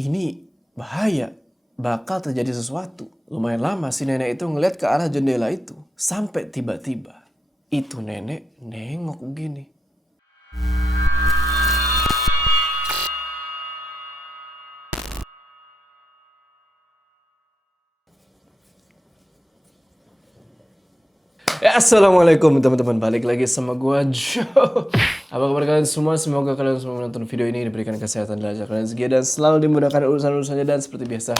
ini bahaya, bakal terjadi sesuatu. Lumayan lama si nenek itu ngeliat ke arah jendela itu. Sampai tiba-tiba itu nenek nengok begini. Ya, assalamualaikum teman-teman, balik lagi sama gua Joe. Apa kabar kalian semua? Semoga kalian semua menonton video ini diberikan kesehatan dan kalian segi dan selalu dimudahkan urusan-urusannya, dan seperti biasa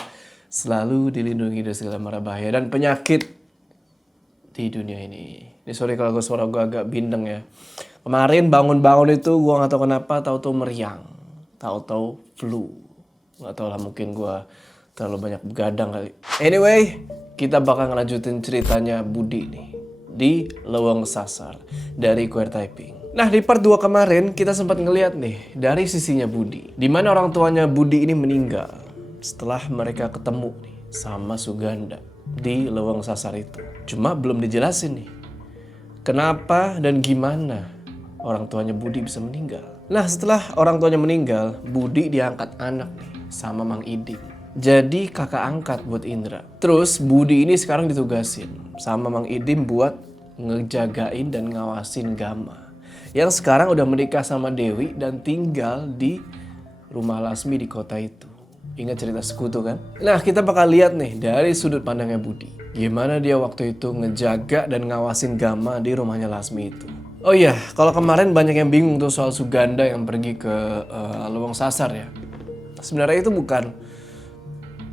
selalu dilindungi dari segala mara bahaya dan penyakit di dunia ini. Ini sorry kalau suara gue agak bindeng ya. Kemarin bangun-bangun itu gue nggak tahu kenapa, tahu-tahu meriang, tahu-tahu flu. Nggak tahu lah, mungkin gue terlalu banyak begadang kali. Anyway, kita bakal ngelanjutin ceritanya Budi nih di Leweng Sasar dari Queer Typing. Nah, di part 2 kemarin kita sempat ngeliat nih dari sisinya Budi, di mana orang tuanya Budi ini meninggal setelah mereka ketemu nih sama Suganda di Leweng Sasar itu. Cuma belum dijelasin nih kenapa dan gimana orang tuanya Budi bisa meninggal. Nah, setelah orang tuanya meninggal, Budi diangkat anak nih sama Mang Idim. Jadi kakak angkat buat Indra. Terus Budi ini sekarang ditugasin sama Mang Idim buat ngejagain dan ngawasin Gama, yang sekarang udah menikah sama Dewi dan tinggal di rumah Lasmi di kota itu. Ingat cerita sekutu kan? Nah, kita bakal lihat nih dari sudut pandangnya Budi, gimana dia waktu itu ngejaga dan ngawasin Gama di rumahnya Lasmi itu. Oh iya, kalau kemarin banyak yang bingung tuh soal Suganda yang pergi ke Leweng Sasar ya. Sebenarnya itu bukan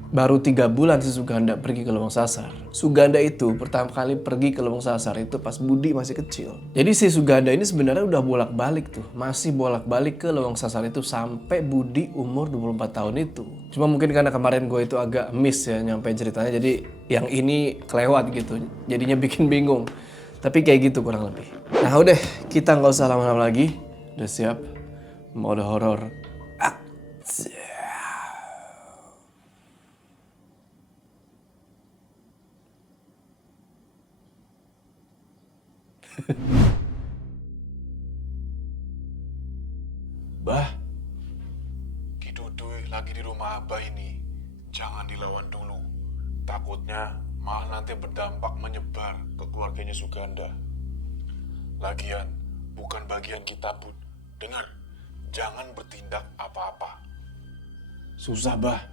baru 3 bulan si Suganda pergi ke Leweng Sasar. Suganda itu pertama kali pergi ke Leweng Sasar itu pas Budi masih kecil. Jadi si Suganda ini sebenarnya udah bolak-balik tuh. Masih bolak-balik ke Leweng Sasar itu sampai Budi umur 24 tahun itu. Cuma mungkin karena kemarin gue itu agak miss ya nyampe ceritanya. Jadi yang ini kelewat gitu. Jadinya bikin bingung. Tapi kayak gitu kurang lebih. Nah udah, kita nggak usah lama-lama lagi. Udah siap? Mode horor. Akses. Bah, Ki Duduy lagi di rumah Abah ini. Jangan dilawan dulu. Takutnya malah nanti berdampak menyebar ke keluarganya Suganda. Lagian, bukan bagian kita, Bud. Dengar, jangan bertindak apa-apa. Susah, Bah.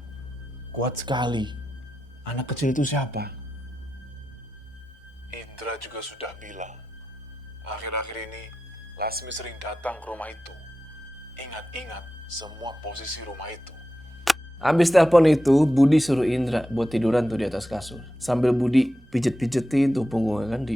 Kuat sekali. Anak kecil itu siapa? Indra juga sudah bilang. Akhir-akhir ini, Lasmi sering datang ke rumah itu. Ingat-ingat semua posisi rumah itu. Abis telepon itu, Budi suruh Indra buat tiduran tuh di atas kasur. Sambil Budi pijet-pijetin tuh punggungnya kan,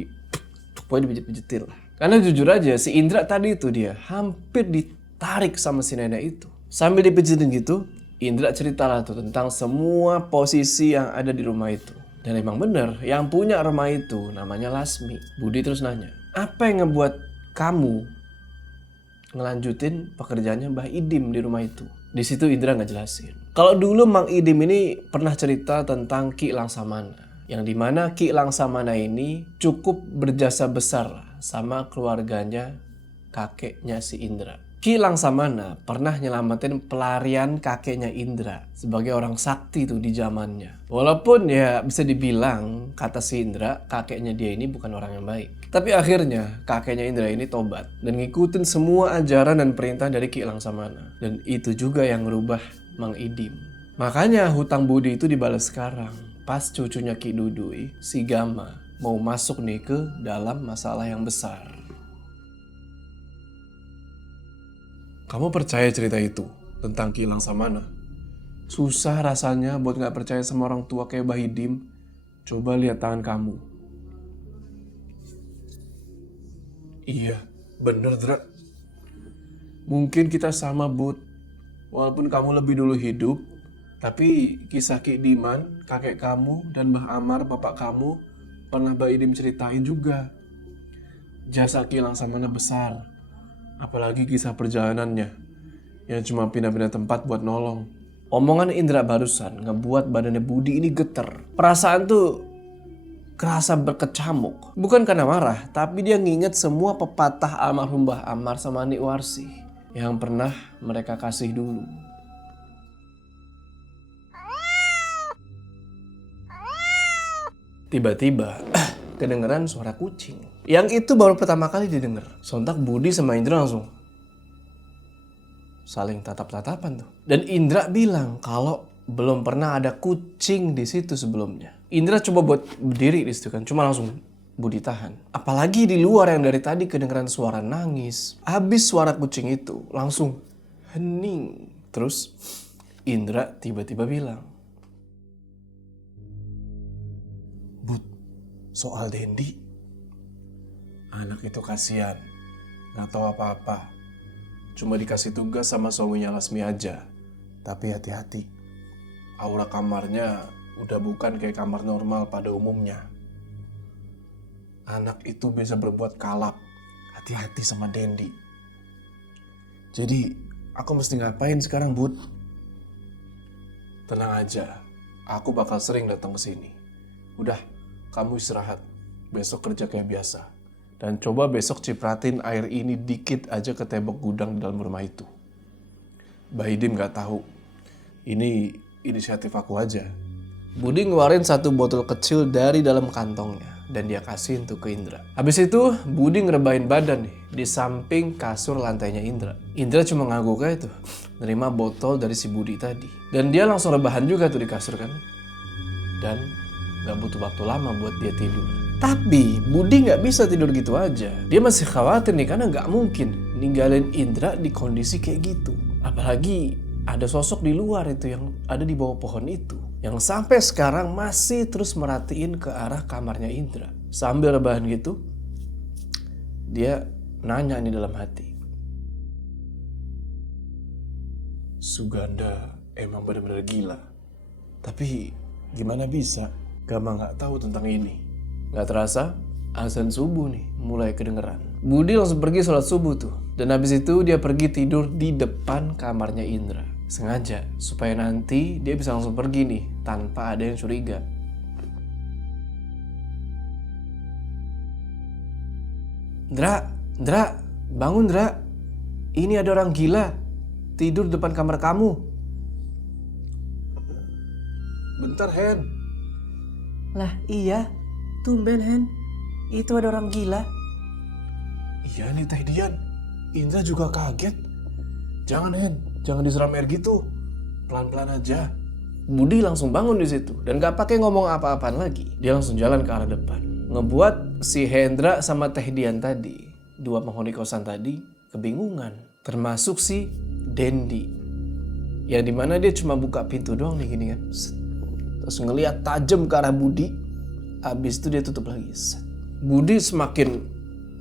pokoknya dipijet-pijetin lah. Karena jujur aja, si Indra tadi itu dia hampir ditarik sama si nenek itu. Sambil dipijetin gitu, Indra cerita lah tuh tentang semua posisi yang ada di rumah itu. Dan emang bener, yang punya rumah itu namanya Lasmi. Budi terus nanya, apa yang ngebuat kamu ngelanjutin pekerjaannya Mbah Idim di rumah itu? Di situ Indra nggak jelasin. Kalau dulu Mang Idim ini pernah cerita tentang Ki Langsamana, yang dimana Ki Langsamana ini cukup berjasa besar lah sama keluarganya kakeknya si Indra. Ki Langsamana pernah nyelamatin pelarian kakeknya Indra sebagai orang sakti tuh di zamannya. Walaupun ya bisa dibilang kata si Indra kakeknya dia ini bukan orang yang baik. Tapi akhirnya kakeknya Indra ini tobat dan ngikutin semua ajaran dan perintah dari Ki Langsamana. Dan itu juga yang ngerubah Mang Idim. Makanya hutang budi itu dibalas sekarang. Pas cucunya Ki Duduy, si Gama, mau masuk nih ke dalam masalah yang besar. Kamu percaya cerita itu tentang Ki Langsamana? Susah rasanya buat gak percaya sama orang tua kayak Mbah Idim. Coba lihat tangan kamu. Iya, bener Dra. Mungkin kita sama, Bud. Walaupun kamu lebih dulu hidup, tapi kisah Ki Diman, kakek kamu, dan Mbah Amar, bapak kamu, pernah Mbah Idim ceritain juga. Jasa Ki Langsamana besar. Apalagi kisah perjalanannya yang cuma pindah-pindah tempat buat nolong. Omongan Indra barusan ngebuat badannya Budi ini geter. Perasaan tuh kerasa berkecamuk. Bukan karena marah, tapi dia nginget semua pepatah almarhum Mbah Amar sama Nik Warsih yang pernah mereka kasih dulu. Tiba-tiba kedengeran suara kucing. Yang itu baru pertama kali didengar. Sontak Budi sama Indra langsung saling tatap-tatapan tuh. Dan Indra bilang kalau belum pernah ada kucing di situ sebelumnya. Indra coba buat berdiri di situ kan, cuma langsung Budi tahan. Apalagi di luar yang dari tadi kedengeran suara nangis. Habis suara kucing itu langsung hening. Terus Indra tiba-tiba bilang, "Bud, soal Dendi, anak itu kasihan, gak tahu apa-apa. Cuma dikasih tugas sama suaminya Lasmi aja. Tapi hati-hati, aura kamarnya udah bukan kayak kamar normal pada umumnya. Anak itu bisa berbuat kalap. Hati-hati sama Dendi. Jadi, aku mesti ngapain sekarang, Bud?" "Tenang aja, aku bakal sering datang ke sini. Udah, kamu istirahat. Besok kerja kayak biasa. Dan coba besok cipratin air ini dikit aja ke tembok gudang di dalam rumah itu. Bahidim gak tahu. Ini inisiatif aku aja." Budi ngeluarin satu botol kecil dari dalam kantongnya dan dia kasih untuk ke Indra. Habis itu Budi ngerebahin badan nih di samping kasur lantainya Indra. Indra cuma ngangguk aja tuh, nerima botol dari si Budi tadi. Dan dia langsung rebahan juga tuh di kasur kan. Dan gak butuh waktu lama buat dia tidur. Tapi Budi gak bisa tidur gitu aja. Dia masih khawatir nih karena gak mungkin ninggalin Indra di kondisi kayak gitu. Apalagi ada sosok di luar itu yang ada di bawah pohon itu. Yang sampai sekarang masih terus merhatiin ke arah kamarnya Indra. Sambil rebahan gitu, dia nanya nih dalam hati, "Suganda emang benar-benar gila. Tapi gimana bisa? Gama gak tahu tentang ini." Gak terasa, azan subuh nih mulai kedengeran. Budi langsung pergi sholat subuh tuh. Dan habis itu dia pergi tidur di depan kamarnya Indra. Sengaja supaya nanti dia bisa langsung pergi nih tanpa ada yang curiga. Dra, bangun Dra. Ini ada orang gila tidur depan kamar kamu." "Bentar Hen." "Lah iya, tumben Hen. Itu ada orang gila." "Iya nih Teh Dian, Indra juga kaget. Jangan Hen, jangan disiram air gitu. Pelan-pelan aja." Budi langsung bangun di situ dan gak pakai ngomong apa-apaan lagi. Dia langsung jalan ke arah depan. Ngebuat si Hendra sama Teh Dian tadi, dua penghuni kosan tadi, kebingungan. Termasuk si Dendi. Yang dimana dia cuma buka pintu doang nih gini kan. Terus ngeliat tajam ke arah Budi. Abis itu dia tutup lagi. Budi semakin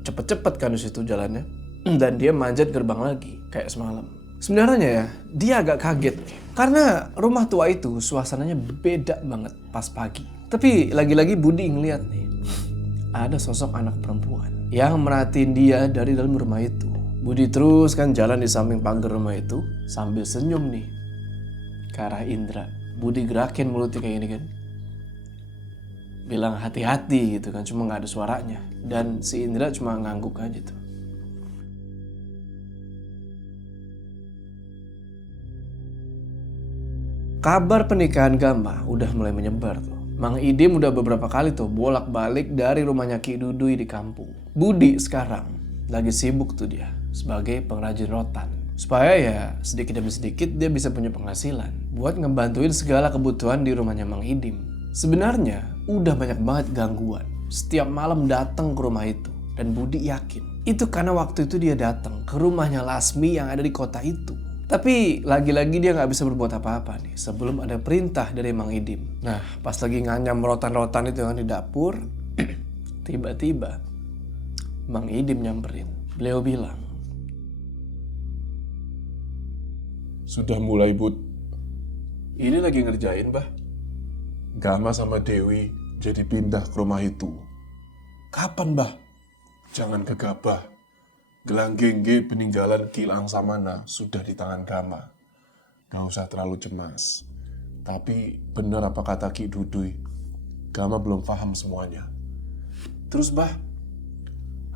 cepet-cepet kan di situ jalannya. Dan dia manjat gerbang lagi kayak semalam. Sebenarnya ya, dia agak kaget karena rumah tua itu suasananya beda banget pas pagi. Tapi lagi-lagi Budi ngeliat nih, ada sosok anak perempuan yang merhatiin dia dari dalam rumah itu. Budi terus kan jalan di samping pagar rumah itu sambil senyum nih ke arah Indra. Budi gerakin mulutnya kayak gini kan, bilang hati-hati gitu kan, cuma gak ada suaranya. Dan si Indra cuma ngangguk aja tuh. Kabar pernikahan Gama udah mulai menyebar tuh. Mang Idim udah beberapa kali tuh bolak-balik dari rumahnya Ki Dudui di kampung. Budi sekarang lagi sibuk tuh dia sebagai pengrajin rotan. Supaya ya sedikit demi sedikit dia bisa punya penghasilan buat ngebantuin segala kebutuhan di rumahnya Mang Idim. Sebenarnya udah banyak banget gangguan. Setiap malam datang ke rumah itu. Dan Budi yakin itu karena waktu itu dia datang ke rumahnya Lasmi yang ada di kota itu. Tapi lagi-lagi dia gak bisa berbuat apa-apa nih sebelum ada perintah dari Mang Idim. Nah pas lagi nganyam rotan-rotan itu kan di dapur, tiba-tiba Mang Idim nyamperin. Beliau bilang, Sudah mulai, Bud. Ini lagi ngerjain, Bah. Gama sama Dewi jadi pindah ke rumah itu. "Kapan Bah?" Jangan gegabah. Gelang gengge peninggalan Ki Langsamana sudah di tangan Gama. Gak usah terlalu cemas. Tapi benar apa kata Ki Dudui, Gama belum paham semuanya. Terus Bah,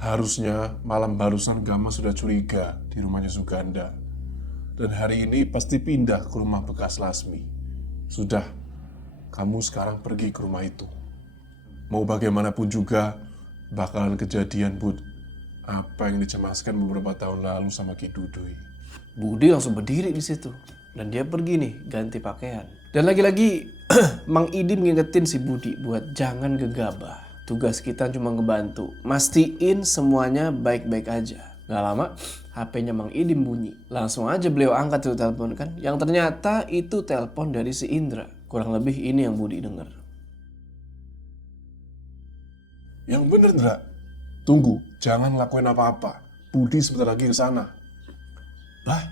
harusnya malam barusan Gama sudah curiga di rumahnya Suganda. Dan hari ini pasti pindah ke rumah bekas Lasmi. Sudah, kamu sekarang pergi ke rumah itu. Mau bagaimanapun juga, bakalan kejadian, Bud. Apa yang dicemaskan beberapa tahun lalu sama Ki Duduy. Budi langsung berdiri di situ. Dan dia pergi nih, ganti pakaian. Dan lagi-lagi Mang Idim ngingetin si Budi buat jangan gegabah. Tugas kita cuma ngebantu. Mastiin semuanya baik-baik aja. Gak lama, HP-nya Mang Idim bunyi. Langsung aja beliau angkat tuh telepon kan. Yang ternyata itu telepon dari si Indra. Kurang lebih ini yang Budi denger. Yang bener, Ndra. Tunggu, jangan lakuin apa-apa. Budi sebentar lagi ke sana. Bah,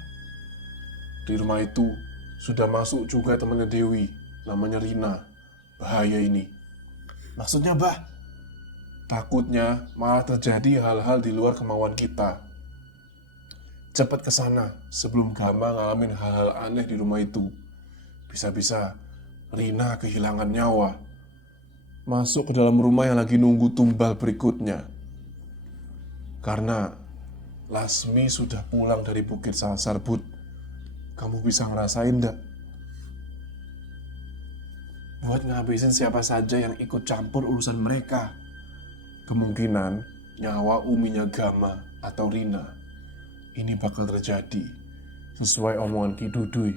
di rumah itu sudah masuk juga temannya Dewi, namanya Rina. Bahaya ini. Maksudnya, Bah? Takutnya malah terjadi hal-hal di luar kemauan kita. Cepat ke sana sebelum Gama ngalamin hal-hal aneh di rumah itu. Bisa-bisa Rina kehilangan nyawa. Masuk ke dalam rumah yang lagi nunggu tumbal berikutnya. Karena Lasmi sudah pulang dari Bukit Sasar, Bud. Kamu bisa ngerasain nggak? Buat ngabisin siapa saja yang ikut campur urusan mereka. Kemungkinan nyawa uminya Gama atau Rina ini bakal terjadi sesuai omongan Ki Duduy.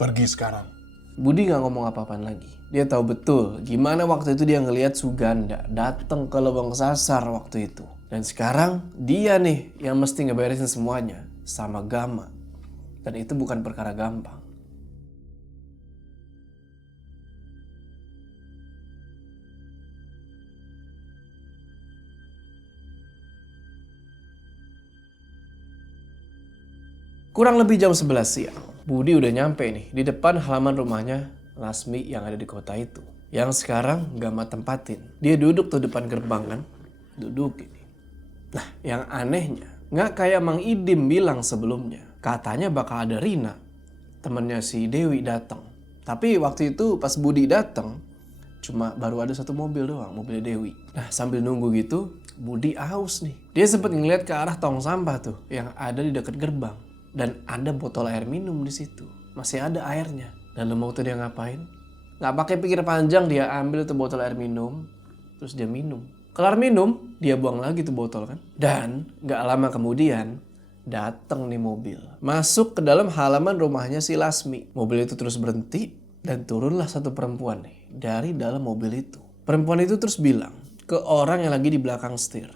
Pergi sekarang. Budi gak ngomong apa-apaan lagi. Dia tahu betul gimana waktu itu dia ngelihat Suganda datang ke Lubang Sasar waktu itu. Dan sekarang dia nih yang mesti ngeberesin semuanya sama Gama. Dan itu bukan perkara gampang. Kurang lebih jam 11 siang, Budi udah nyampe nih di depan halaman rumahnya Lasmi yang ada di kota itu. Yang sekarang Gama tempatin. Dia duduk tuh depan gerbang kan. Duduk ini. Nah yang anehnya, nggak kayak Mang Idim bilang sebelumnya. Katanya bakal ada Rina, temennya si Dewi datang. Tapi waktu itu pas Budi datang, cuma baru ada satu mobil doang, mobil Dewi. Nah sambil nunggu gitu, Budi aus nih. Dia sempat ngeliat ke arah tong sampah tuh yang ada di dekat gerbang. Dan ada botol air minum di situ. Masih ada airnya. Dan lo mau tuh dia ngapain? Nggak pakai pikir panjang, dia ambil tuh botol air minum. Terus dia minum. Kelar minum, dia buang lagi tuh botol kan. Dan nggak lama kemudian, datang nih mobil. Masuk ke dalam halaman rumahnya si Lasmi. Mobil itu terus berhenti. Dan turunlah satu perempuan nih dari dalam mobil itu. Perempuan itu terus bilang ke orang yang lagi di belakang setir.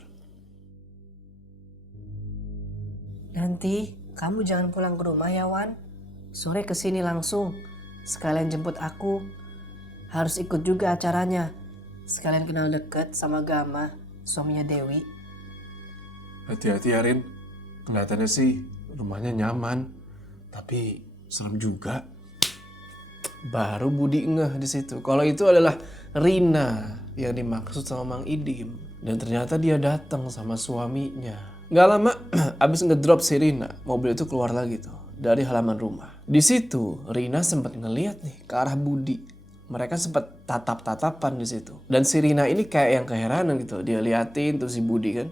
Nanti kamu jangan pulang ke rumah ya, Wan. Sore kesini langsung. Sekalian jemput aku. Harus ikut juga acaranya. Sekalian kenal deket sama Gama, suaminya Dewi. Hati-hati ya, Rin. Kelihatannya sih rumahnya nyaman. Tapi serem juga. Baru Budi ngeh di situ. Kalau itu adalah Rina yang dimaksud sama Mang Idim. Dan ternyata dia datang sama suaminya. Gak lama abis ngedrop si Rina, mobil itu keluar lagi tuh dari halaman rumah. Di situ Rina sempat ngeliat nih ke arah Budi. Mereka sempat tatap-tatapan di situ. Dan si Rina ini kayak yang keheranan gitu. Dia liatin tuh si Budi kan.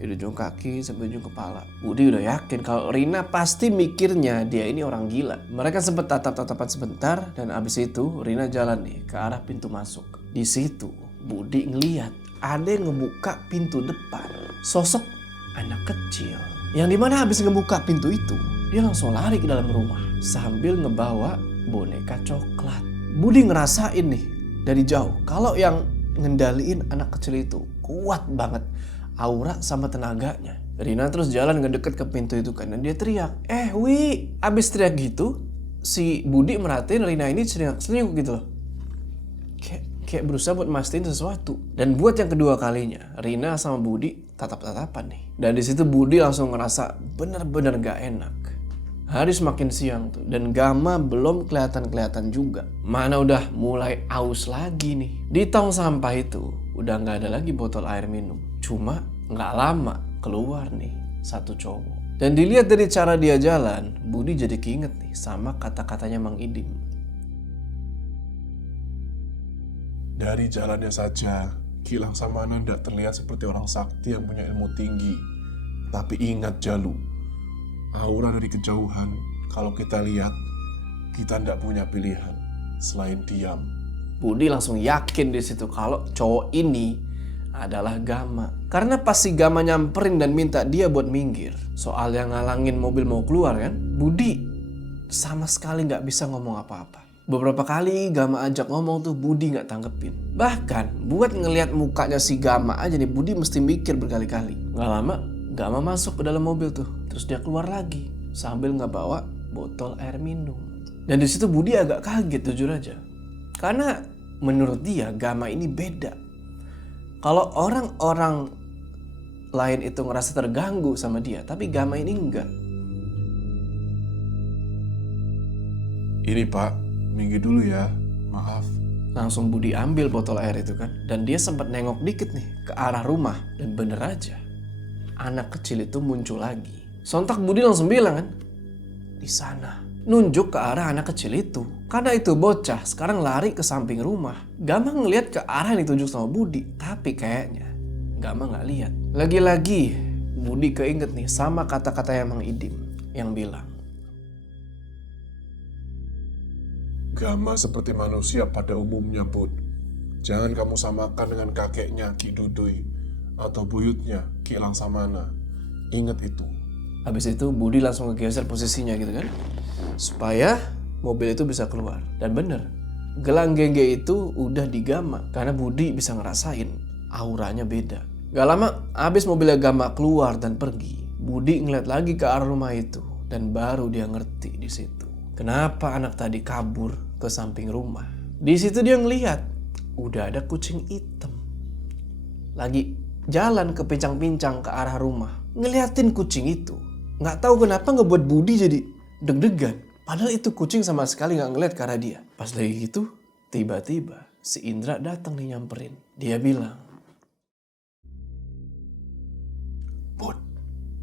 Dia ujung kaki sampai ujung kepala. Budi udah yakin kalau Rina pasti mikirnya dia ini orang gila. Mereka sempat tatap-tatapan sebentar dan abis itu Rina jalan nih ke arah pintu masuk. Di situ Budi ngeliat ada yang ngebuka pintu depan. Sosok anak kecil. Yang dimana habis ngebuka pintu itu, dia langsung lari ke dalam rumah sambil ngebawa boneka coklat. Budi ngerasain nih dari jauh kalau yang ngendaliin anak kecil itu kuat banget aura sama tenaganya. Rina terus jalan ngedeket ke pintu itu kan dan dia teriak, Wi, abis teriak gitu si Budi merhatiin Rina ini senyum gitu loh. Kayak berusaha buat mastiin sesuatu. Dan buat yang kedua kalinya, Rina sama Budi tatap-tatapan nih. Dan di situ Budi langsung ngerasa bener-bener gak enak. Hari semakin siang tuh dan Gama belum kelihatan juga. Mana udah mulai aus lagi nih. Di tong sampah itu udah gak ada lagi botol air minum. Cuma gak lama keluar nih satu cowok. Dan dilihat dari cara dia jalan, Budi jadi keinget nih sama kata-katanya Mang Idim. Dari jalannya saja, Gilang sama Nanda terlihat seperti orang sakti yang punya ilmu tinggi. Tapi ingat Jalu, aura dari kejauhan, kalau kita lihat, kita tidak punya pilihan selain diam. Budi langsung yakin di situ kalau cowok ini adalah Gama. Karena pas si Gama nyamperin dan minta dia buat minggir soal yang ngalangin mobil mau keluar kan, Budi sama sekali nggak bisa ngomong apa-apa. Beberapa kali Gama ajak ngomong tuh Budi nggak tanggepin. Bahkan buat ngelihat mukanya si Gama aja nih Budi mesti mikir berkali-kali. Nggak lama Gama masuk ke dalam mobil tuh, terus dia keluar lagi sambil ngebawa botol air minum. Dan di situ Budi agak kaget jujur aja. Karena menurut dia Gama ini beda. Kalau orang-orang lain itu ngerasa terganggu sama dia, tapi Gama ini enggak. Ini Pak, minggir dulu ya. Maaf. Langsung Budi ambil botol air itu kan. Dan dia sempat nengok dikit nih ke arah rumah. Dan bener aja, anak kecil itu muncul lagi. Sontak Budi langsung bilang kan, di sana. Nunjuk ke arah anak kecil itu. Karena itu bocah sekarang lari ke samping rumah. Gama ngeliat ke arah yang ditunjuk sama Budi. Tapi kayaknya Gama gak lihat. Lagi-lagi Budi keinget nih sama kata-kata yang Mang Idim yang bilang, Gama seperti manusia pada umumnya, Bud. Jangan kamu samakan dengan kakeknya Ki Dudui atau buyutnya Ki Langsamana. Ingat itu. habis itu Budi langsung ngegeser posisinya gitu kan, supaya mobil itu bisa keluar. Dan bener, gelang gengge itu udah digama karena Budi bisa ngerasain auranya beda. Gak lama habis mobilnya Gama keluar dan pergi, Budi ngeliat lagi ke arah rumah itu dan baru dia ngerti di situ kenapa anak tadi kabur ke samping rumah. Di situ dia ngeliat udah ada kucing hitam lagi jalan ke pincang-pincang ke arah rumah. Ngeliatin kucing itu, nggak tahu kenapa ngebuat Budi jadi deg-degan. Padahal itu kucing sama sekali nggak ngeliat ke arah dia. Pas lagi gitu, tiba-tiba si Indra datang nih nyamperin. Dia bilang,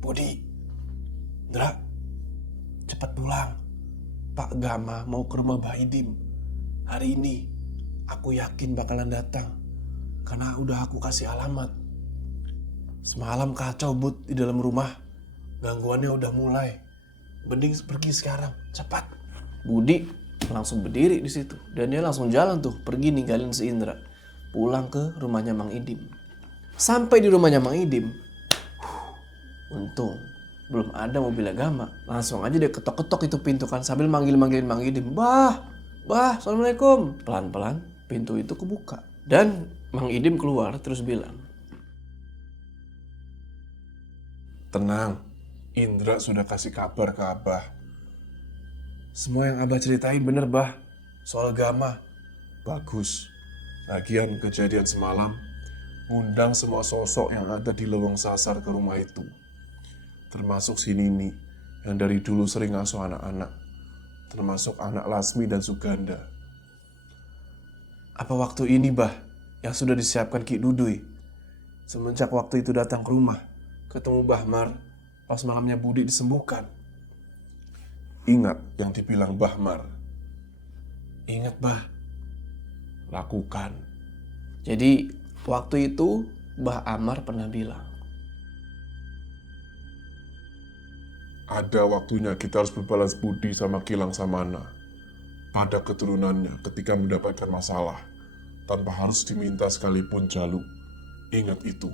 Budi, Indra, cepat pulang. Pak Gama mau ke rumah Mbak Idim. Hari ini aku yakin bakalan datang karena udah aku kasih alamat. Semalam kacau Bud di dalam rumah. Gangguannya udah mulai. Mending pergi sekarang, cepat. Budi langsung berdiri di situ dan dia langsung jalan tuh pergi ninggalin si Indra pulang ke rumahnya Mang Idim. Sampai di rumahnya Mang Idim, untung belum ada mobil Gama. Langsung aja dia ketok-ketok itu pintu kan sambil manggil-manggilin Mang Idim. Bah, assalamualaikum. Pelan-pelan pintu itu kebuka dan Mang Idim keluar terus bilang, Tenang, Indra sudah kasih kabar ke Abah. Semua yang Abah ceritain bener, Bah. Soal Gama. Bagus. Lagian kejadian semalam ngundang semua sosok yang ada di lowong sasar ke rumah itu. Termasuk si Nini yang dari dulu sering ngasuh anak-anak. Termasuk anak Lasmi dan Suganda. apa waktu ini Bah yang sudah disiapkan Ki Dudui? Semenjak waktu itu datang ke rumah, ketemu Bahmar, pas malamnya Budi disembuhkan. Ingat yang dibilang Bahmar. Ingat Bah. Lakukan. Jadi waktu itu Bah Amar pernah bilang, Ada waktunya kita harus berbalas budi sama Ki Langsamana pada keturunannya ketika mendapatkan masalah tanpa harus diminta sekalipun jaluk. Ingat itu.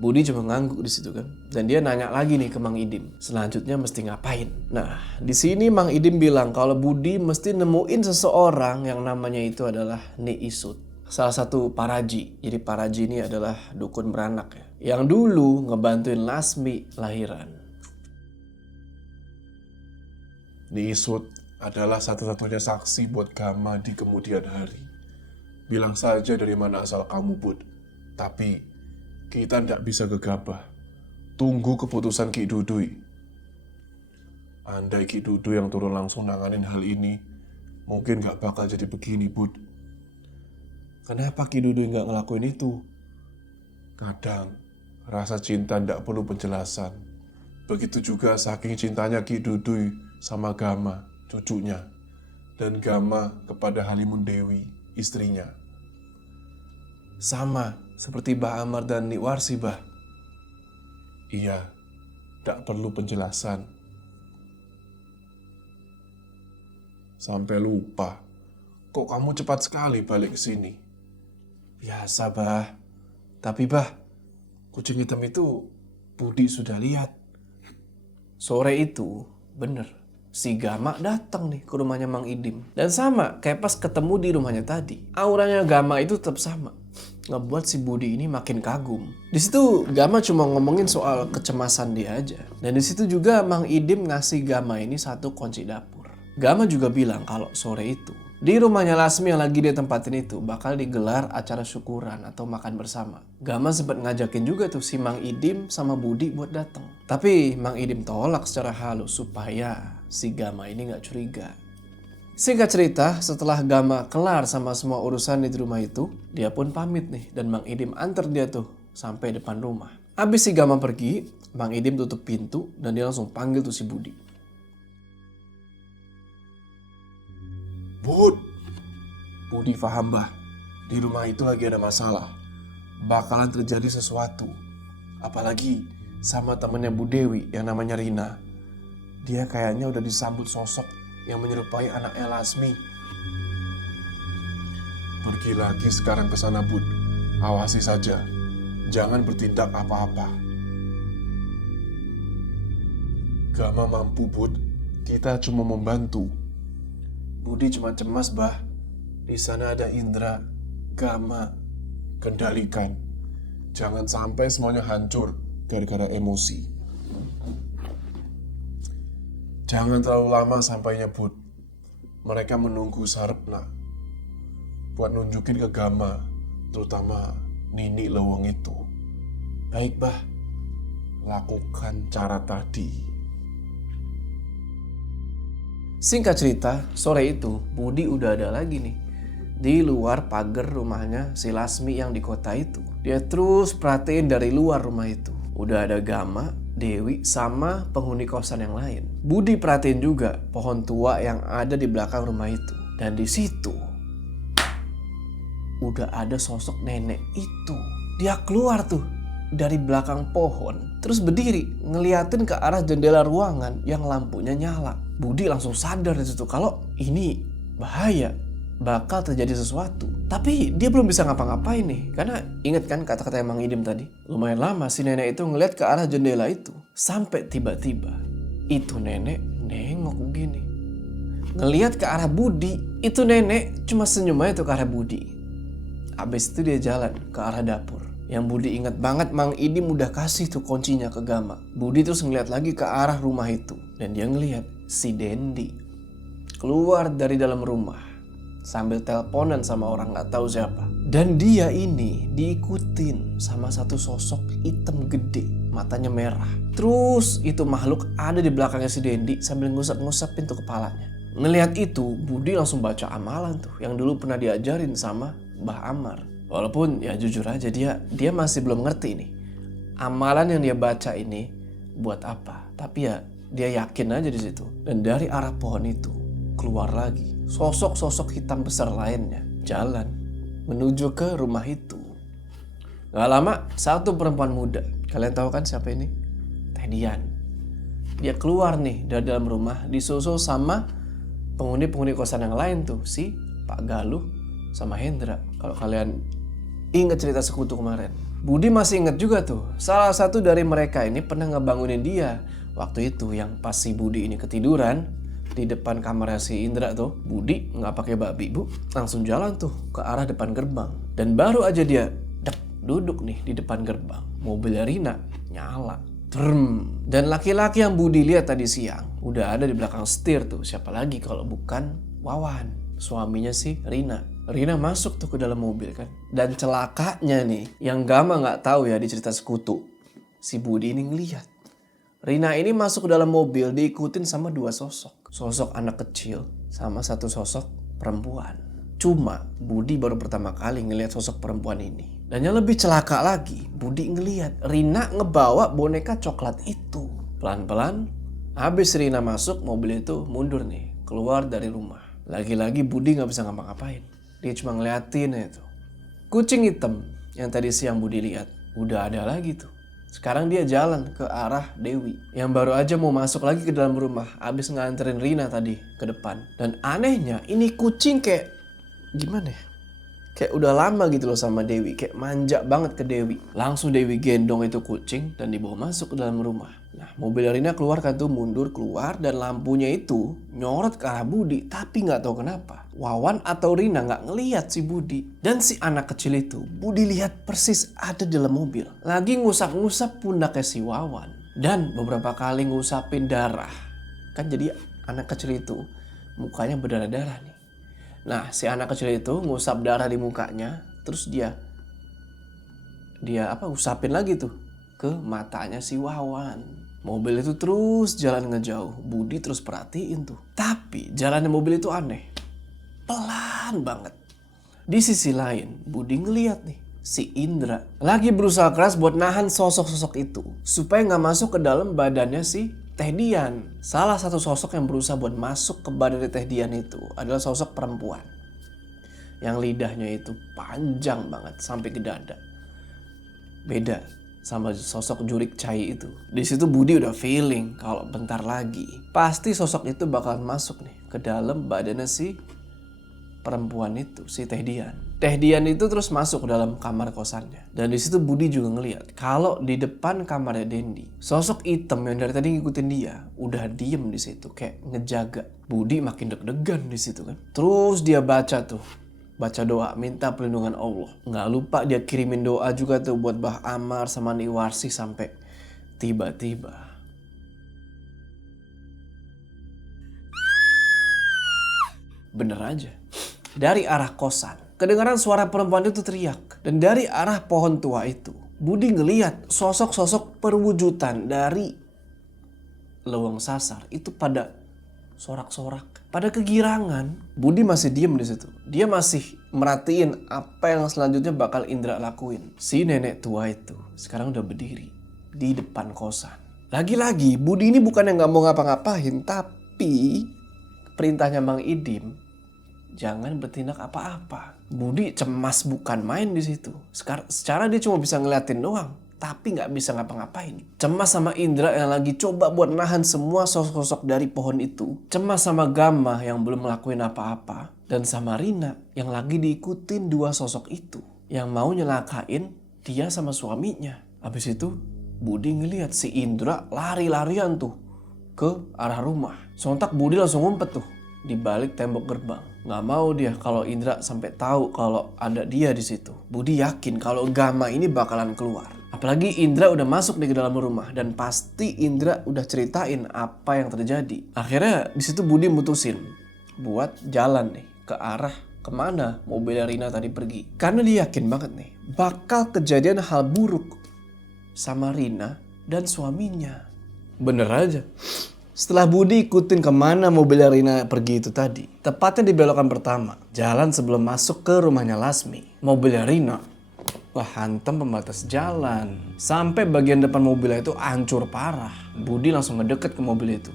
Budi cuma ngangguk di situ kan. Dan dia nanya lagi nih ke Mang Idim, selanjutnya mesti ngapain? Nah, di sini Mang Idim bilang kalau Budi mesti nemuin seseorang yang namanya itu adalah Ni Isut. Salah satu paraji. Jadi paraji ini adalah dukun beranak ya. Yang dulu ngebantuin Lasmi lahiran. Ni Isut adalah satu-satunya saksi buat Gama di kemudian hari. Bilang saja dari mana asal kamu, Bud. Tapi kita tidak bisa gegabah. Tunggu keputusan Ki Dudui. Andai Ki Dudui yang turun langsung nanganin hal ini, mungkin gak bakal jadi begini, Bud. Kenapa Ki Dudui nggak ngelakuin itu? Kadang, rasa cinta tidak perlu penjelasan. Begitu juga saking cintanya Ki Dudui sama Gama, cucunya. Dan Gama kepada Halimun Dewi, istrinya. Sama seperti Bah Amar dan Ni Warsi Bah. Iya, tidak perlu penjelasan. Sampai lupa kok kamu cepat sekali balik ke sini? Biasa, Bah. Tapi, Bah, kucing hitam itu Budi sudah lihat. Sore itu, bener, si Gama datang nih ke rumahnya Mang Idim. Dan sama kayak pas ketemu di rumahnya tadi. Auranya Gama itu tetap sama. Ngebuat si Budi ini makin kagum. Di situ Gama cuma ngomongin soal kecemasan dia aja. Dan di situ juga Mang Idim ngasih Gama ini satu kunci dapur. Gama juga bilang kalau sore itu di rumahnya Lasmi yang lagi dia tempatin itu bakal digelar acara syukuran atau makan bersama. Gama sempat ngajakin juga tuh si Mang Idim sama Budi buat datang. Tapi Mang Idim tolak secara halus supaya si Gama ini nggak curiga. Singkat cerita, setelah Gama kelar sama semua urusan di rumah itu, dia pun pamit nih dan Mang Idim antar dia tuh sampai depan rumah. Abis si Gama pergi, Mang Idim tutup pintu dan dia langsung panggil tuh si Budi. Bud, Budi paham bah, di rumah itu lagi ada masalah. Bakalan terjadi sesuatu. Apalagi sama temennya Bu Dewi yang namanya Rina. Dia kayaknya udah disambut sosok yang menyerupai anaknya Lasmi. Pergi lagi sekarang ke sana, Bud. Awasi saja. Jangan bertindak apa-apa. Gama mampu, Bud. Kita cuma membantu. Budi cuma cemas, Bah. Di sana ada Indra, Gama. Kendalikan. Jangan sampai semuanya hancur gara-gara emosi. Jangan terlalu lama sampainya, Bud. Mereka menunggu Sarepna buat nunjukin ke Gama, terutama Nini Leweng itu. Baik, Bah. Lakukan cara tadi. Singkat cerita, sore itu Budi udah ada lagi nih di luar pagar rumahnya si Lasmi yang di kota itu. Dia terus perhatiin dari luar rumah itu. Udah ada Gama, Dewi, sama penghuni kosan yang lain. Budi perhatiin juga pohon tua yang ada di belakang rumah itu. Dan di situ udah ada sosok nenek itu. Dia keluar tuh dari belakang pohon, terus berdiri ngeliatin ke arah jendela ruangan yang lampunya nyala. Budi langsung sadar di situ kalau ini bahaya, bakal terjadi sesuatu. Tapi dia belum bisa ngapa-ngapain nih, karena inget kan kata-kata Mang Idim tadi. Lumayan lama si nenek itu ngeliat ke arah jendela itu, sampai tiba-tiba itu nenek nengok begini, ngeliat ke arah Budi. Itu nenek cuma senyum aja tuh ke arah Budi. Abis itu dia jalan ke arah dapur. Yang Budi ingat banget Mang Idim udah kasih tuh kuncinya ke Gama. Budi terus ngeliat lagi ke arah rumah itu. Dan dia ngeliat si Dendi keluar dari dalam rumah sambil teleponan sama orang gak tahu siapa. Dan dia ini diikutin sama satu sosok hitam gede, matanya merah. Terus itu makhluk ada di belakangnya si Dendi sambil ngusap-ngusap pintu kepalanya. Ngelihat itu, Budi langsung baca amalan tuh yang dulu pernah diajarin sama Mbah Amar. Walaupun ya jujur aja dia masih belum ngerti nih amalan yang dia baca ini buat apa. Tapi ya dia yakin aja di situ. Dan dari arah pohon itu keluar lagi sosok-sosok hitam besar lainnya jalan menuju ke rumah itu. Gak lama satu perempuan muda, kalian tahu kan siapa ini? Teh Dian. Dia keluar nih dari dalam rumah disusul sama penghuni kosan yang lain tuh, si Pak Galuh sama Hendra. Kalau kalian ingat cerita sekutu kemarin, Budi masih ingat juga tuh salah satu dari mereka ini pernah ngebangunin dia waktu itu yang pas si Budi ini ketiduran di depan kamarnya si Indra tuh. Budi nggak pakai babi bu, langsung jalan tuh ke arah depan gerbang. Dan baru aja dia duduk nih di depan gerbang, mobil Rina nyala. Dan laki-laki yang Budi lihat tadi siang udah ada di belakang setir tuh. Siapa lagi kalau bukan Wawan, suaminya si Rina. Rina masuk tuh ke dalam mobil kan. Dan celakanya nih, yang Gama nggak tahu ya di cerita sekutu, si Budi ini ngelihat Rina ini masuk ke dalam mobil diikutin sama dua sosok. Sosok anak kecil sama satu sosok perempuan. Cuma Budi baru pertama kali ngelihat sosok perempuan ini. Dan yang lebih celaka lagi, Budi ngelihat Rina ngebawa boneka coklat itu. Pelan-pelan, habis Rina masuk, mobil itu mundur nih, keluar dari rumah. Lagi-lagi Budi gak bisa ngapa-ngapain. Dia cuma ngeliatin aja tuh. Kucing hitam yang tadi siang Budi lihat, udah ada lagi tuh. Sekarang dia jalan ke arah Dewi, yang baru aja mau masuk lagi ke dalam rumah, habis nganterin Rina tadi ke depan. Dan anehnya, ini kucing kayak gimana ya? Kayak udah lama gitu loh sama Dewi. Kayak manja banget ke Dewi. Langsung Dewi gendong itu kucing dan dibawa masuk ke dalam rumah. Nah, mobil Rina keluar kan tuh, mundur keluar dan lampunya itu nyorot ke arah Budi. Tapi nggak tahu kenapa Wawan atau Rina nggak ngelihat si Budi. Dan si anak kecil itu, Budi lihat persis ada di dalam mobil. Lagi ngusap-ngusap pundaknya si Wawan. Dan beberapa kali ngusapin darah. Kan jadi anak kecil itu mukanya berdarah-darah nih. Nah, si anak kecil itu ngusap darah di mukanya, terus dia usapin lagi tuh ke matanya si Wawan. Mobil itu terus jalan ngejauh. Budi terus perhatiin tuh. Tapi jalannya mobil itu aneh. Pelan banget. Di sisi lain, Budi ngeliat nih si Indra lagi berusaha keras buat nahan sosok-sosok itu supaya nggak masuk ke dalam badannya si Teh Dian. Salah satu sosok yang berusaha buat masuk ke badan Teh Dian itu adalah sosok perempuan yang lidahnya itu panjang banget sampai ke dada. Beda sama sosok Jurik Cai itu. Di situ Budi udah feeling kalau bentar lagi pasti sosok itu bakalan masuk nih ke dalam badannya si perempuan itu, si Teh Dian. Teh Dian itu terus masuk ke dalam kamar kosannya. Dan di situ Budi juga ngeliat kalau di depan kamarnya Dendi, sosok hitam yang dari tadi ngikutin dia udah diem di situ kayak ngejaga. Budi makin deg-degan di situ kan. Terus dia baca doa minta perlindungan Allah. Nggak lupa dia kirimin doa juga tuh buat Bah Amar sama Niwarsi. Sampai tiba-tiba bener aja, dari arah kosan kedengaran suara perempuan itu teriak. Dan dari arah pohon tua itu Budi ngeliat sosok-sosok perwujudan dari Leweng Sasar itu pada sorak-sorak, pada kegirangan. Budi masih diem di situ. Dia masih merhatiin apa yang selanjutnya bakal Indra lakuin. Si nenek tua itu sekarang udah berdiri di depan kosan. Lagi-lagi Budi ini bukan yang nggak mau ngapa-ngapain, tapi perintahnya Mang Idim jangan bertindak apa-apa. Budi cemas bukan main di situ. Secara dia cuma bisa ngeliatin doang, tapi nggak bisa ngapa-ngapain. Cemas sama Indra yang lagi coba buat nahan semua sosok-sosok dari pohon itu. Cemas sama Gama yang belum ngelakuin apa-apa. Dan sama Rina yang lagi diikutin dua sosok itu, yang mau nyelakain dia sama suaminya. Habis itu Budi ngeliat si Indra lari-larian tuh ke arah rumah. Sontak Budi langsung ngumpet tuh di balik tembok gerbang. Nggak mau dia kalau Indra sampai tahu kalau ada dia di situ. Budi yakin kalau Gama ini bakalan keluar. Apalagi Indra udah masuk di dalam rumah dan pasti Indra udah ceritain apa yang terjadi. Akhirnya di situ Budi mutusin buat jalan nih ke arah kemana mobil Rina tadi pergi. Karena dia yakin banget nih bakal kejadian hal buruk sama Rina dan suaminya. Bener aja. Setelah Budi ikutin kemana mobil Rina pergi itu tadi, tepatnya di belokan pertama, jalan sebelum masuk ke rumahnya Lasmi, mobil Rina hantam pembatas jalan. Sampai bagian depan mobilnya itu hancur parah. Budi langsung ngedeket ke mobil itu.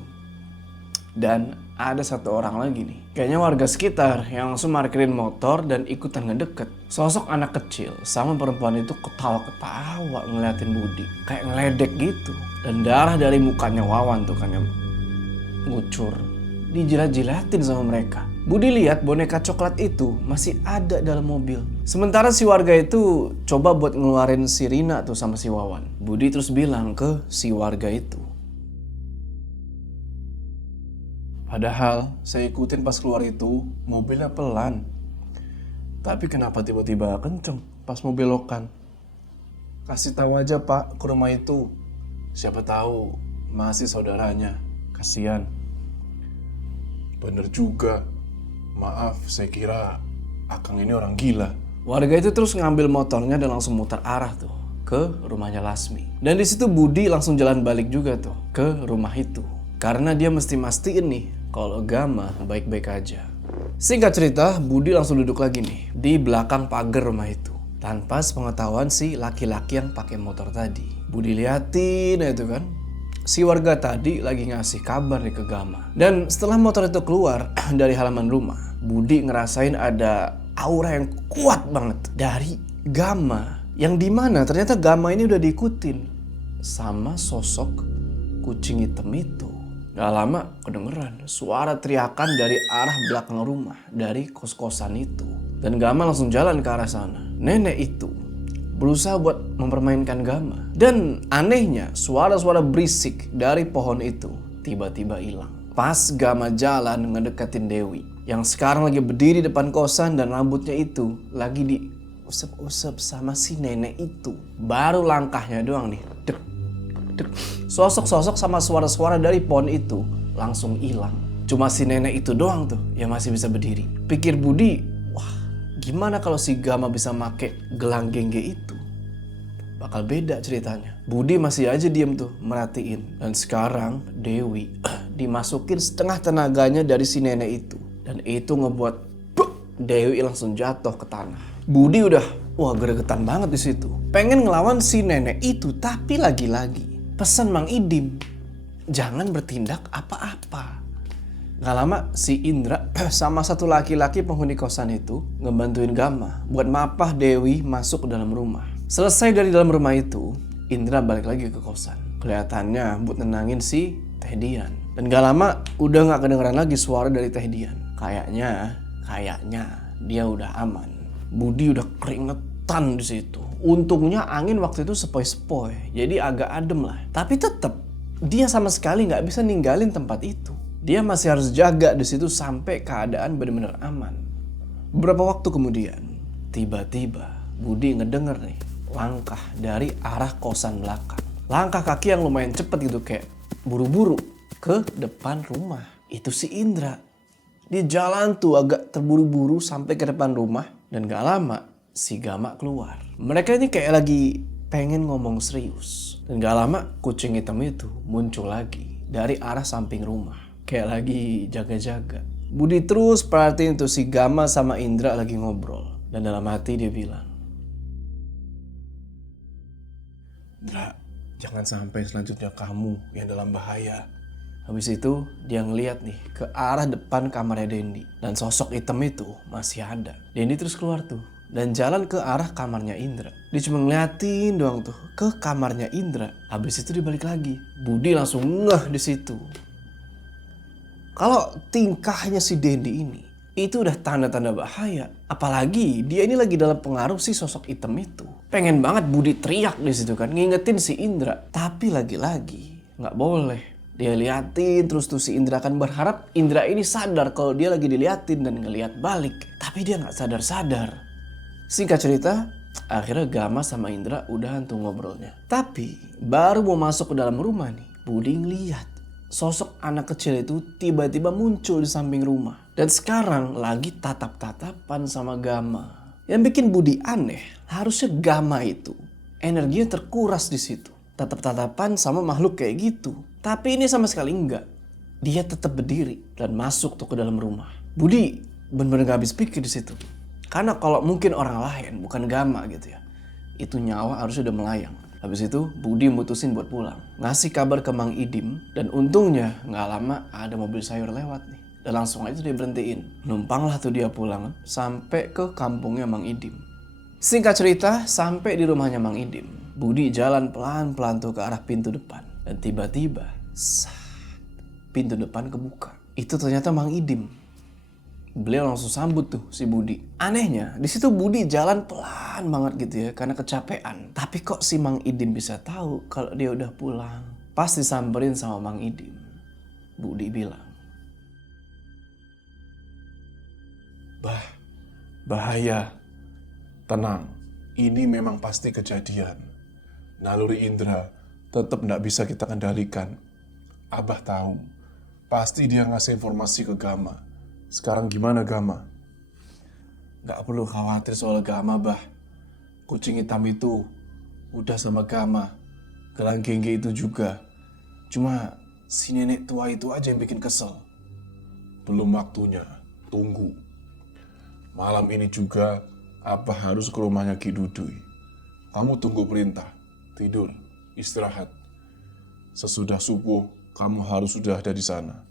Dan ada satu orang lagi nih, kayaknya warga sekitar yang langsung parkirin motor dan ikutan ngedeket. Sosok anak kecil sama perempuan itu ketawa-ketawa ngeliatin Budi, kayak ngeledek gitu. Dan darah dari mukanya Wawan tuh kan yang ngucur, dijilat-jilatin sama mereka. Budi lihat boneka coklat itu masih ada dalam mobil. Sementara si warga itu coba buat ngeluarin si Rina tuh sama si Wawan. Budi terus bilang ke si warga itu, padahal saya ikutin pas keluar itu mobilnya pelan. Tapi kenapa tiba-tiba kenceng pas mau belokan? Kasih tahu aja Pak ke rumah itu. Siapa tahu masih saudaranya. Kasian. Bener juga. Maaf, saya kira Akang ini orang gila. Warga itu terus ngambil motornya dan langsung muter arah tuh ke rumahnya Lasmi. Dan di situ Budi langsung jalan balik juga tuh ke rumah itu. Karena dia mesti mastiin nih kalau Gama baik-baik aja. Singkat cerita, Budi langsung duduk lagi nih di belakang pagar rumah itu. Tanpa sepengetahuan si laki-laki yang pakai motor tadi. Budi liatin itu kan, si warga tadi lagi ngasih kabar nih ke Gama. Dan setelah motor itu keluar dari halaman rumah, Budi ngerasain ada aura yang kuat banget dari Gama. Yang dimana ternyata Gama ini udah diikutin sama sosok kucing hitam itu. Gak lama kedengeran suara teriakan dari arah belakang rumah, dari kos-kosan itu. Dan Gama langsung jalan ke arah sana. Nenek itu berusaha buat mempermainkan Gama. Dan anehnya suara-suara berisik dari pohon itu tiba-tiba hilang. Pas Gama jalan ngedekatin Dewi yang sekarang lagi berdiri depan kosan dan rambutnya itu lagi diusap-usap sama si nenek itu. Baru langkahnya doang nih. Dek, dek. Sosok-sosok sama suara-suara dari pohon itu langsung hilang. Cuma si nenek itu doang tuh yang masih bisa berdiri. Pikir Budi, wah gimana kalau si Gama bisa make gelang gengge itu? Bakal beda ceritanya. Budi masih aja diem tuh merhatiin. Dan sekarang Dewi dimasukin setengah tenaganya dari si nenek itu. Dan itu ngebuat Dewi langsung jatuh ke tanah. Budi udah wah gregetan banget di situ. Pengen ngelawan si nenek itu, tapi lagi-lagi pesan Mang Idim, jangan bertindak apa-apa. Gak lama si Indra sama satu laki-laki penghuni kosan itu ngebantuin Gama buat mapah Dewi masuk ke dalam rumah. Selesai dari dalam rumah itu, Indra balik lagi ke kosan. Kelihatannya buat nenangin si Teh Dian. Dan gak lama udah gak kedengeran lagi suara dari Teh Dian. Kayaknya dia udah aman. Budi udah keringetan di situ. Untungnya angin waktu itu sepoi-sepoi, jadi agak adem lah. Tapi tetap dia sama sekali nggak bisa ninggalin tempat itu. Dia masih harus jaga di situ sampai keadaan benar-benar aman. Beberapa waktu kemudian, tiba-tiba Budi ngedenger nih langkah dari arah kosan belakang. Langkah kaki yang lumayan cepet gitu, kayak buru-buru ke depan rumah. Itu si Indra. Dia jalan tuh agak terburu-buru sampai ke depan rumah. Dan gak lama si Gama keluar. Mereka ini kayak lagi pengen ngomong serius. Dan gak lama kucing hitam itu muncul lagi dari arah samping rumah. Kayak lagi jaga-jaga. Budi terus perhatiin tuh si Gama sama Indra lagi ngobrol. Dan dalam hati dia bilang, Indra, jangan sampai selanjutnya kamu yang dalam bahaya. Habis itu dia ngeliat nih ke arah depan kamarnya Dendi. Dan sosok hitam itu masih ada. Dendi terus keluar tuh dan jalan ke arah kamarnya Indra. Dia cuma ngeliatin doang tuh ke kamarnya Indra. Habis itu dia balik lagi. Budi langsung ngeh di situ. Kalau tingkahnya si Dendi ini, itu udah tanda-tanda bahaya. Apalagi dia ini lagi dalam pengaruh si sosok hitam itu. Pengen banget Budi teriak di situ kan, ngingetin si Indra. Tapi lagi-lagi nggak boleh. Dia liatin terus tuh si Indra, kan berharap Indra ini sadar kalau dia lagi diliatin dan ngeliat balik. Tapi dia nggak sadar-sadar. Singkat cerita, akhirnya Gama sama Indra udah tuh ngobrolnya. Tapi baru mau masuk ke dalam rumah nih, Budi ngeliat sosok anak kecil itu tiba-tiba muncul di samping rumah. Dan sekarang lagi tatap-tatapan sama Gama. Yang bikin Budi aneh, harusnya Gama itu energinya terkuras di situ. Tatap-tatapan sama makhluk kayak gitu. Tapi ini sama sekali enggak. Dia tetap berdiri dan masuk tuh ke dalam rumah. Budi bener-bener gak habis pikir di situ. Karena kalau mungkin orang lain, bukan Gama gitu ya, itu nyawa harusnya udah melayang. Habis itu Budi mutusin buat pulang. Ngasih kabar ke Mang Idim. Dan untungnya gak lama ada mobil sayur lewat nih. Dan langsung aja dia berhentiin. Numpanglah tuh dia pulang sampai ke kampungnya Mang Idim. Singkat cerita, sampai di rumahnya Mang Idim, Budi jalan pelan-pelan tuh ke arah pintu depan. Dan tiba-tiba, pintu depan kebuka. Itu ternyata Mang Idim. Beliau langsung sambut tuh si Budi. Anehnya, di situ Budi jalan pelan banget gitu ya, karena kecapean. Tapi kok si Mang Idim bisa tahu kalau dia udah pulang? Pas disamperin sama Mang Idim, Budi bilang, Bah, bahaya. Tenang, ini memang pasti kejadian. Naluri Indra tetap nggak bisa kita kendalikan. Abah tahu, pasti dia ngasih informasi ke Gama. Sekarang gimana Gama? gak perlu khawatir soal Gama, Bah. Kucing hitam itu udah sama Gama. Gelang gengge itu juga. Cuma si nenek tua itu aja yang bikin kesel. Belum waktunya, tunggu. Malam ini juga Abah harus ke rumahnya Ki Dudui. Kamu tunggu perintah, tidur, istirahat. Sesudah subuh, kamu harus sudah ada di sana.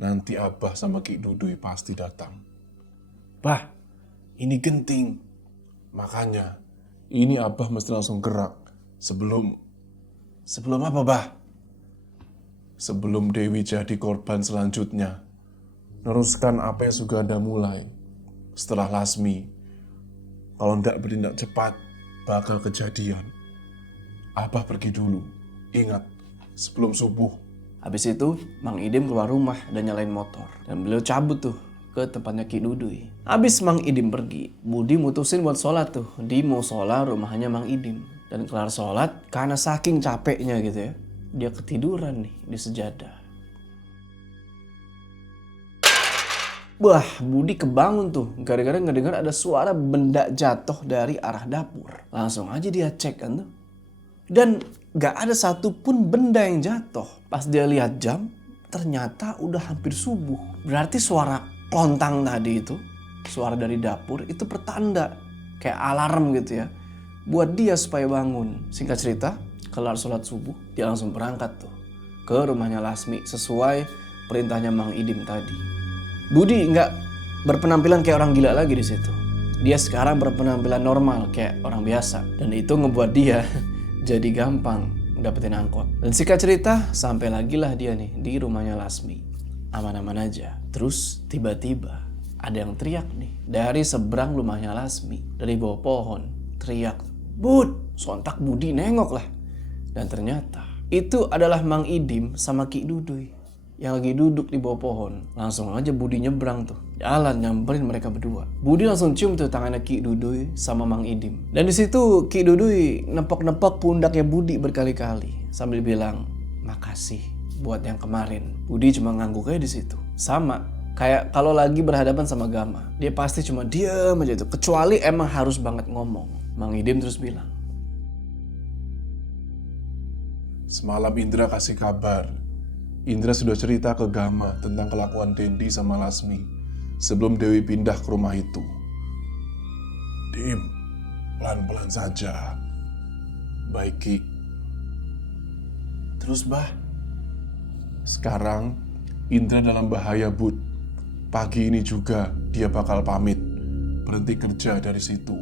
Nanti Abah sama Ki Dudui pasti datang. Bah, ini genting. Makanya, ini Abah mesti langsung gerak. Sebelum apa, Bah? Sebelum Dewi jadi korban selanjutnya. Neruskan apa yang Suganda mulai. Setelah Lasmi, Kalau ndak bertindak cepat, bakal kejadian. Abah pergi dulu. Ingat, sebelum subuh. Habis itu, Mang Idim keluar rumah dan nyalain motor. Dan beliau cabut tuh ke tempatnya Ki Duduy. Habis Mang Idim pergi, Budi mutusin buat sholat tuh di musola rumahnya Mang Idim. Dan kelar sholat, karena saking capeknya gitu ya, dia ketiduran nih di sejadah. Wah, Budi kebangun tuh gara-gara ngedengar ada suara benda jatuh dari arah dapur. Langsung aja dia cek kan tuh. Dan gak ada satupun benda yang jatuh. Pas dia lihat jam, ternyata udah hampir subuh. Berarti suara klontang tadi itu, suara dari dapur itu pertanda. Kayak alarm gitu ya. Buat dia supaya bangun. Singkat cerita, kelar sholat subuh, dia langsung berangkat tuh ke rumahnya Lasmi sesuai perintahnya Mang Idim tadi. Budi nggak berpenampilan kayak orang gila lagi di situ. Dia sekarang berpenampilan normal kayak orang biasa. Dan itu ngebuat dia jadi gampang dapetin angkot. Dan singkat cerita, sampai lagi lah dia nih di rumahnya Lasmi. Aman-aman aja. Terus tiba-tiba ada yang teriak nih dari seberang rumahnya Lasmi. Dari bawah pohon. Teriak, "Bud!" Sontak Budi nengok lah. Dan ternyata itu adalah Mang Idim sama Ki Duduy yang lagi duduk di bawah pohon. Langsung aja Budi nyebrang tuh. Jalan nyamperin mereka berdua. Budi langsung cium tuh tangannya Ki Duduy sama Mang Idim. Dan di situ Ki Duduy nepok-nepok pundaknya Budi berkali-kali sambil bilang, "Makasih buat yang kemarin." Budi cuma ngangguk aja di situ. Sama kayak kalau lagi berhadapan sama Gama. Dia pasti cuma diam aja tuh. Kecuali emang harus banget ngomong. Mang Idim terus bilang, Semalam Indra kasih kabar. Indra sudah cerita ke Gama tentang kelakuan Dendi sama Lasmi sebelum Dewi pindah ke rumah itu. Dim, pelan-pelan saja. Baik, Ki. "Terus bah?" Sekarang Indra dalam bahaya, Bud. Pagi ini juga dia bakal pamit berhenti kerja dari situ.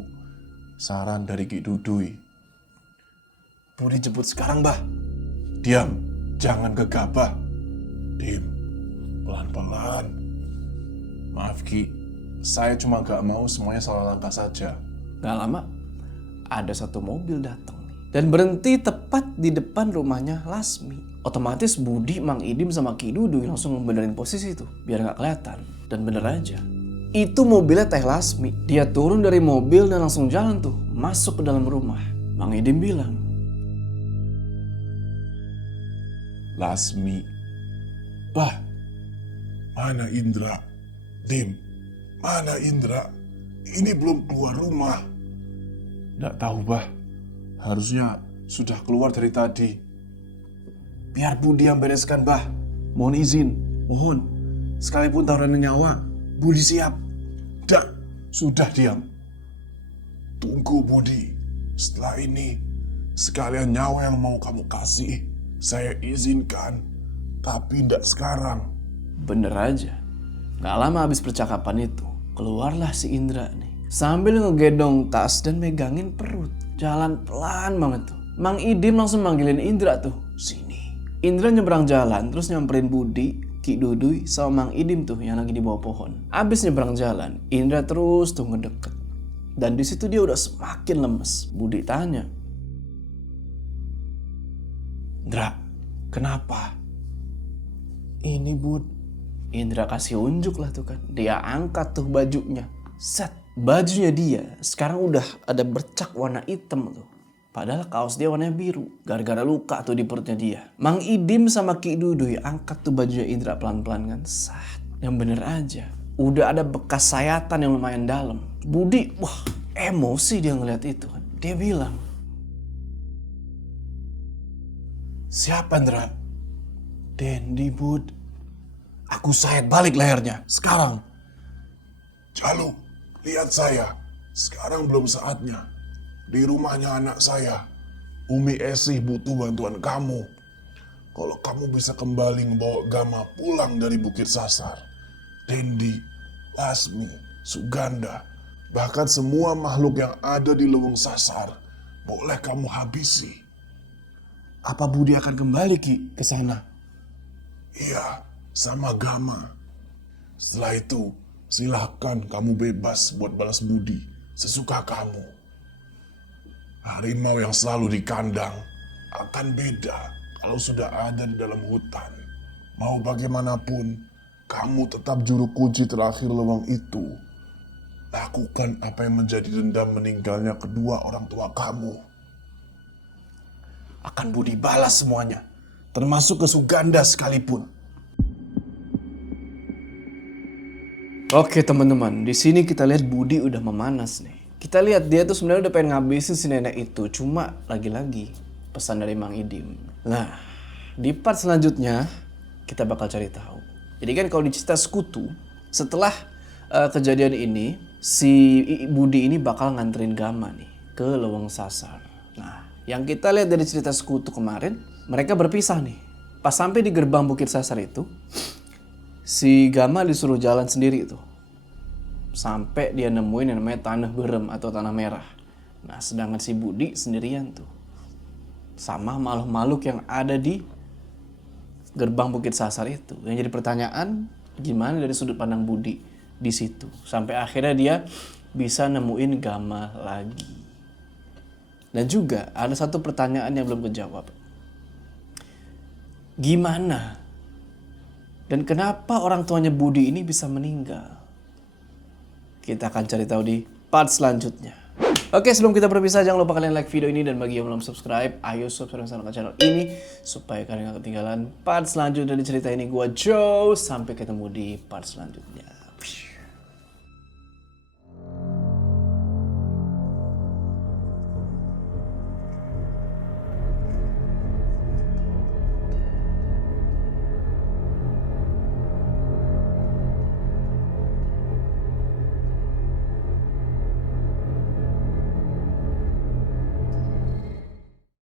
Saran dari Ki Duduy. Budi jemput sekarang bah. Diam, jangan gegabah. Dim, pelan-pelan. Maaf Ki, saya cuma gak mau semuanya salah langkah saja. Gak lama, ada satu mobil datang dan berhenti tepat di depan rumahnya Lasmi. Otomatis Budi, Mang Idim sama Ki Duduy langsung benerin posisi itu biar gak kelihatan. Dan bener aja, itu mobilnya Teh Lasmi. Dia turun dari mobil dan langsung jalan tuh masuk ke dalam rumah. Mang Idim bilang, Lasmi. Bah, mana Indra? Dim, mana Indra? Ini belum keluar rumah. Nggak tahu, Bah. Harusnya sudah keluar dari tadi. "Biar Budi yang bereskan bah. Mohon izin, mohon. Sekalipun taruhan nyawa, Budi siap." Dak, sudah diam. Tunggu Budi. Setelah ini, sekalian nyawa yang mau kamu kasih, saya izinkan. Tapi ndak sekarang. Bener aja. Gak lama habis percakapan itu, keluarlah si Indra nih. Sambil ngegedong tas dan megangin perut. Jalan pelan banget tuh. Mang Idim langsung manggilin Indra tuh, "Sini." Indra nyebrang jalan terus nyamperin Budi, Ki Duduy sama Mang Idim tuh yang lagi di bawah pohon. Abis nyebrang jalan, Indra terus tuh ngedeket. Dan di situ dia udah semakin lemes. Budi tanya, "Indra, kenapa?" "Ini Bud." Indra kasih unjuk lah tuh kan. Dia angkat tuh bajunya. Set. Bajunya dia sekarang udah ada bercak warna hitam tuh. Padahal kaos dia warnanya biru. Gara-gara luka tuh di perutnya dia. Mang Idim sama Ki Duduy angkat tuh bajunya Indra pelan-pelan kan. Set. Yang bener aja. Udah ada bekas sayatan yang lumayan dalam. Budi, wah emosi dia ngeliat itu kan. Dia bilang, Siapa Indra? "Dendi Bud. Aku sayat balik lehernya. Sekarang." Jalu, lihat saya. Sekarang belum saatnya. Di rumahnya anak saya, Umi Esih butuh bantuan kamu. Kalau kamu bisa kembali membawa Gama pulang dari Bukit Sasar, Dendi, Lasmi, Suganda, bahkan semua makhluk yang ada di Leweng Sasar, boleh kamu habisi. Apa Budi akan kembali Ki ke sana? Iya, sama Gama. Setelah itu, silahkan kamu bebas buat balas budi sesuka kamu. Harimau yang selalu di kandang akan beda kalau sudah ada di dalam hutan. Mau bagaimanapun, kamu tetap juru kunci terakhir lubang itu. Lakukan apa yang menjadi dendam meninggalnya kedua orang tua kamu. Akan Budi balas semuanya, termasuk ke Suganda sekalipun. Oke teman-teman, di sini kita lihat Budi udah memanas nih. Kita lihat dia tuh sebenarnya udah pengen ngabisin si nenek itu, cuma lagi-lagi pesan dari Mang Idim. Nah, di part selanjutnya kita bakal cari tahu. Jadi kan kalau di cerita Sekutu, setelah kejadian ini, si Budi ini bakal nganterin Gama nih ke Leweng Sasar. Nah, yang kita lihat dari cerita Sekutu kemarin, mereka berpisah nih. Pas sampai di gerbang Bukit Sasar itu, si Gama disuruh jalan sendiri tuh. Sampai dia nemuin yang namanya tanah berem atau tanah merah. Nah, sedangkan si Budi sendirian tuh. Sama makhluk-makhluk yang ada di gerbang Bukit Sasar itu. Yang jadi pertanyaan, gimana dari sudut pandang Budi di situ. Sampai akhirnya dia bisa nemuin Gama lagi. Dan juga ada satu pertanyaan yang belum kejawab. Gimana? Dan kenapa orang tuanya Budi ini bisa meninggal? Kita akan cari tahu di part selanjutnya. Oke, sebelum kita berpisah, jangan lupa kalian like video ini. Dan bagi yang belum subscribe, ayo subscribe ke channel ini supaya kalian gak ketinggalan part selanjutnya dari cerita ini. Gua Joe, sampai ketemu di part selanjutnya.